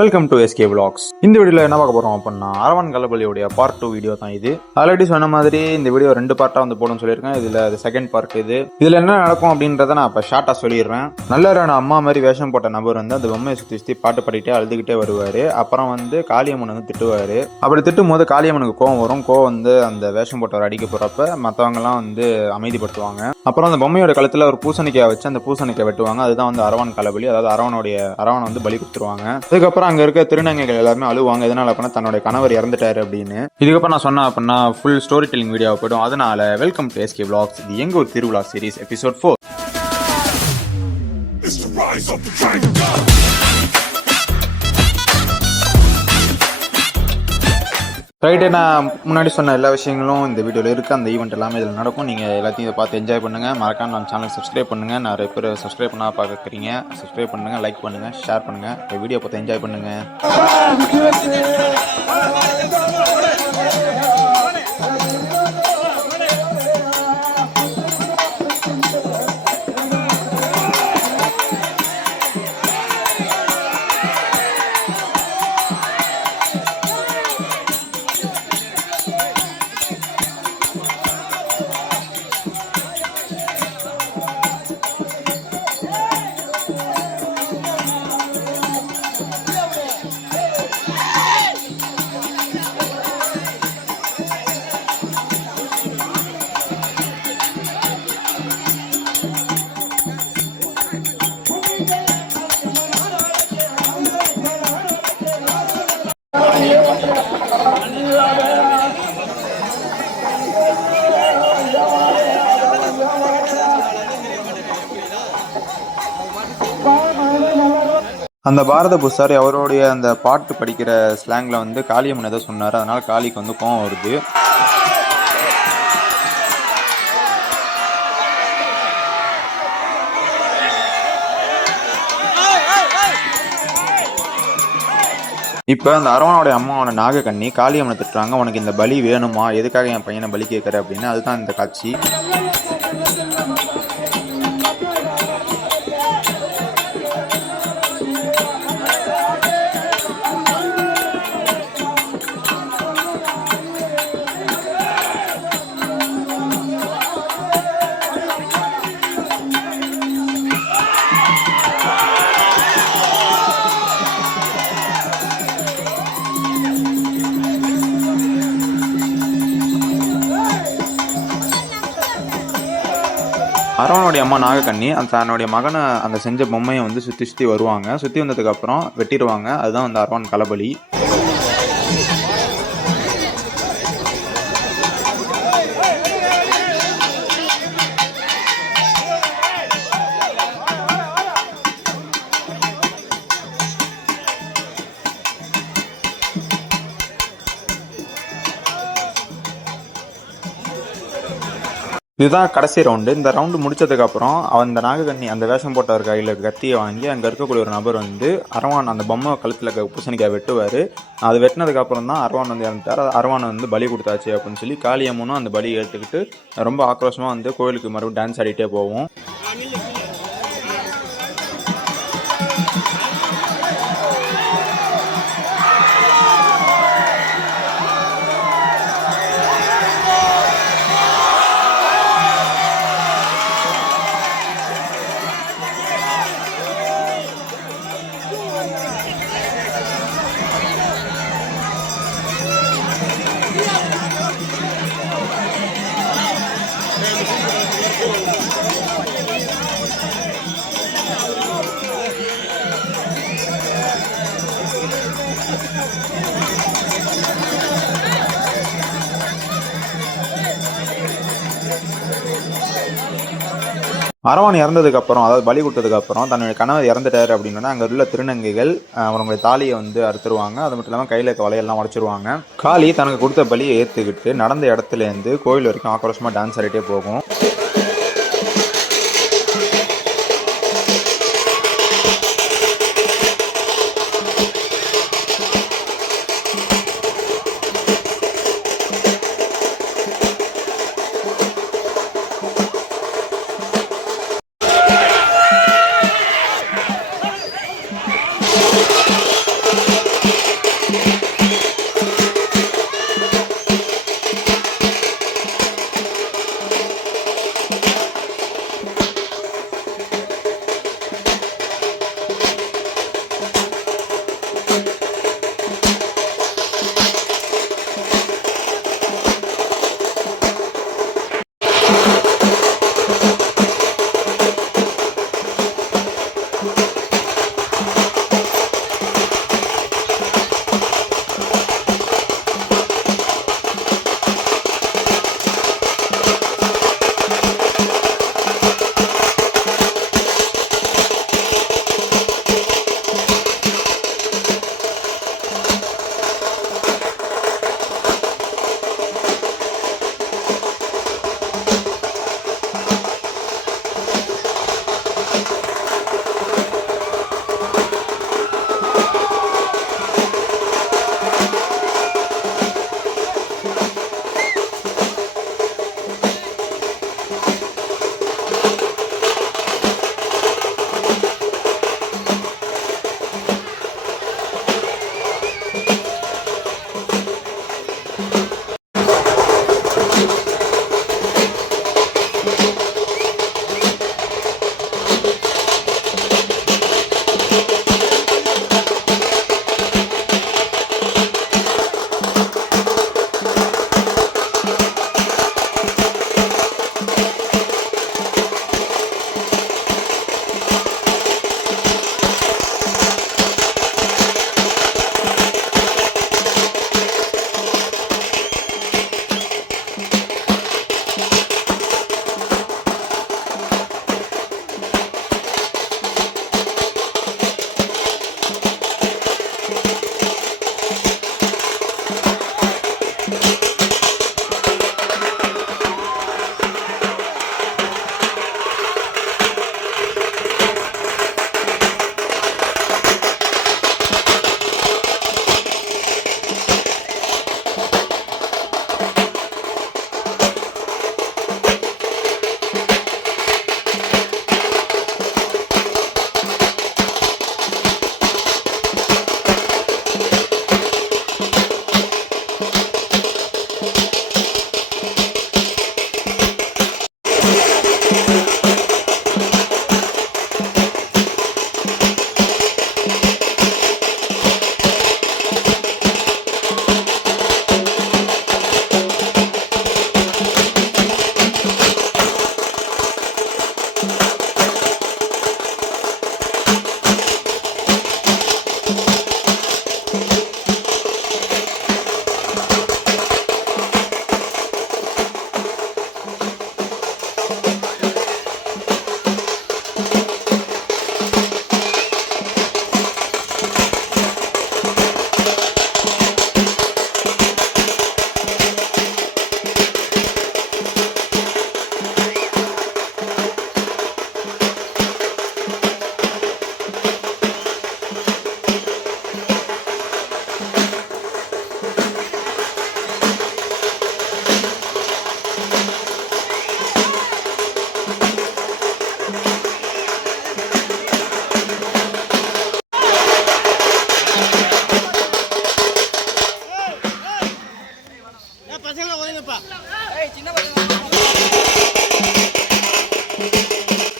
Welcome to SK vlogs. இந்த வீடியோல என்ன பார்க்க போறோம் அப்படின்னா அரவன் கலபலியோடைய பார்ட் 2 வீடியோ தான் இது. ஆல்ரெடி சொன்ன மாதிரி இந்த வீடியோ 2 பார்ட்டா வந்து போடுன்னு சொல்லியிருக்கேன். இதுல செகண்ட் பார்ட் இது. இதுல என்ன நடக்கும் அப்படின்றத நான் இப்ப ஷார்ட்டா சொல்லிடுறேன். நல்லரான அம்மா மாதிரி வேஷம் போட்ட நபர் வந்து அந்த பொம்மையை சுத்தி சுத்தி பாட்டு பாடிட்டே அழுதுகிட்டே வருவாரு. அப்புறம் வந்து காளியம்மன் வந்து திட்டுவாரு. அப்படி திட்டும் போது காளியம்மனுக்கு கோவம் வரும். கோவம் வந்து அந்த வேஷம் போட்டவர் அடிக்க போறப்ப மற்றவங்க எல்லாம் வந்து அமைதிப்படுத்துவாங்க. அப்புறம் அந்த பொம்மையோட கழுத்துல ஒரு பூசணிக்காய் வச்சு அந்த பூசணிக்காய் வெட்டுவாங்க. அதுதான் வந்து அரவன் கலபலி. அதாவது அரவன் வந்து பலி கொடுத்துருவாங்க. அதுக்கப்புறம் அங்க இருக்க திருநங்கைகள் எல்லாருமே அழுவாங்க. எதனால அப்படின்னா தன்னுடைய கணவர் இறந்துட்டாரு அப்படின்னு. இதுக்கப்புறம் நான் சொன்னேன் அப்படின்னா ஃபுல் ஸ்டோரி டெல்லிங் வீடியோ போயிடும். அதனால வெல்கம் டு எஸ்கே விளாக்ஸ். இது எங்க ஒரு திருவிழா சீரிஸ் எபிசோட் 4. ரைட்டு, நான் முன்னாடி சொன்ன எல்லா விஷயங்களும் இந்த வீடியோவில் இருக்குது. அந்த ஈவெண்ட் எல்லாமே இதில் நடக்கும். நீங்கள் எல்லாத்தையும் இதை பார்த்து என்ஜாய் பண்ணுங்கள். மறக்காம நம்ம சேனல் சப்ஸ்கிரைப் பண்ணுங்கள். நிறைய பேர் சப்ஸ்கிரைப் பண்ணால் பார்க்குறீங்க. சப்ஸ்கிரைப் பண்ணுங்கள், லைக் பண்ணுங்கள், ஷேர் பண்ணுங்கள். இந்த வீடியோ பார்த்து என்ஜாய் பண்ணுங்கள். அந்த பாரத பூசாரி அவருடைய அந்த பாட்டு படிக்கிற ஸ்லாங்ல வந்து காளியம்மன் ஏதோ சொன்னார். அதனால காளிக்கு வந்து கோவம் வருது. இப்ப அந்த அரவனுடைய அம்மாவோட நாகக்கண்ணி காளியம்மனை திட்டுறாங்க. உனக்கு இந்த பலி வேணுமா, எதுக்காக என் பையனை பலி கேட்கற அப்படின்னு. அதுதான் இந்த காட்சி. அரவனுடைய அம்மா நாகக்கண்ணி தன்னுடைய மகனை அந்த செஞ்ச பொம்மையை வந்து சுற்றி சுற்றி வருவாங்க. சுற்றி வந்ததுக்கு அப்புறம் வெட்டிடுவாங்க. அதுதான் வந்து அரவன் கலபலி. இதுதான் கடைசி ரவுண்டு. இந்த ரவுண்டு முடிச்சதுக்கு அப்புறம் அந்த நாகக்கண்ணி அந்த வேஷம் போட்டவர் கையில் கத்தியை வாங்கி அங்கே இருக்கக்கூடிய ஒரு நபர் வந்து அரவான் அந்த பொம்மை கழுத்தில் பூசணிக்காய் வெட்டுவார். அது வெட்டினதுக்கு அப்புறம் தான் அரவான் வந்து இறந்துட்டார். அரவான் வந்து பலி கொடுத்தாச்சு அப்படின்னு சொல்லி காளியம்மனும் அந்த பலி எடுத்துக்கிட்டு ரொம்ப ஆக்ரோஷமாக வந்து கோயிலுக்கு மறுபடியும் டான்ஸ் ஆடிட்டே போவோம். அரவான் இறந்ததுக்கு அப்புறம், அதாவது பலி கொடுத்ததுக்கு அப்புறம் தன்னுடைய கணவர் இறந்துட்டாரு அப்படின்னா அங்க உள்ள திருநங்கைகள் அவங்களுடைய தாலியை வந்து அறுத்துருவாங்க. அது மட்டும் இல்லாமல் கையில் இருக்க வலையெல்லாம் உடைச்சிருவாங்க. காளி தனக்கு கொடுத்த பலியை ஏற்றுக்கிட்டு நடந்த இடத்துல இருந்து கோயில் வரைக்கும் ஆக்ரோஷமாக டான்ஸ் ஆடிட்டே போகும்.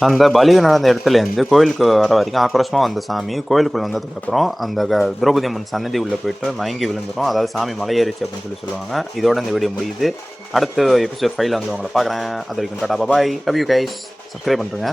அந்த பலி நடந்த இடத்துலேருந்து கோயிலுக்கு வர வரைக்கும் ஆக்ரோஷமாக வந்த சாமி கோயிலுக்குள்ளே வந்ததுக்கப்புறம் அந்த திரௌபதி அம்மன் சன்னதி உள்ளே போயிட்டு மயங்கி விழுந்துடும். அதாவது சாமி மலையேறிச்சு அப்படின்னு சொல்லுவாங்க. இதோட இந்த வீடியோ முடியுது. அடுத்த எபிசோட் 5ல் வந்து உங்களை பார்க்குறேன். அது வரைக்கும் tata bye. Love you guys. Subscribe பண்ணுறேங்க.